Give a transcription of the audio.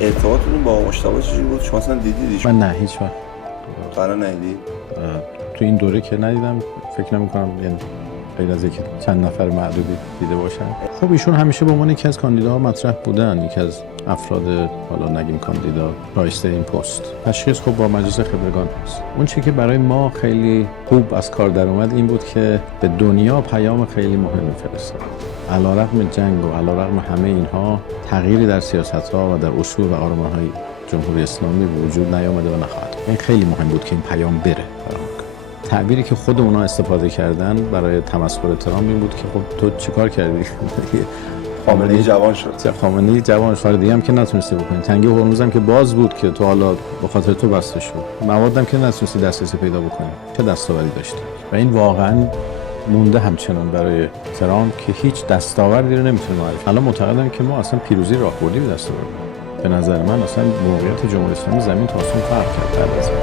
ارتباطتون با مجتبی چجوری بود؟ شما اصلا دیدیدش؟ من نه هیچ وقت قرار ندیدید؟ تو این دوره که ندیدم، فکر نمی‌کنم یعنی غیر از اینکه چند نفر معدودی دیده باشن. خب ایشون همیشه به عنوان یکی از کاندیداها مطرح بودن، یکی از افراد حالا نگیم کاندیدا رایسته این پست. تشخیص خب با مجلس خبرگان هست. اون چیزی که برای ما خیلی خوب از کار در اومد این بود که به دنیا پیام خیلی مهم فرستاد. علیرغم جنگ و علیرغم همه اینها تغییری در سیاست‌ها و در اصول و آرمان‌های جمهوری اسلامی به وجود نیامده و نخواهد. این خیلی مهم بود که این پیام بره. تعبیری که خود اونا استفاده کردن برای تمسخر ترامپ این بود که خب تو چیکار کردی؟ خامنه‌ای جوان شد. خامنه‌ای جوان شد، دیگه هم که نتونستی بکنی. تنگی هرمز هم که باز بود که تو حالا به خاطر تو بسته شد. موادم که نتونستی دسترسی پیدا بکنی. چه دستاوردی داشتی؟ و این واقعاً مونده همچنان برای ترامپ که هیچ دستاوردی رو نمیتونه معرفی. الان معتقدم که ما اصلا پیروزی راهبردی به دست آوردیم. به نظر من اصلا موقعیت جمهوری اسلامی زمین تا آسمون فرق کرد.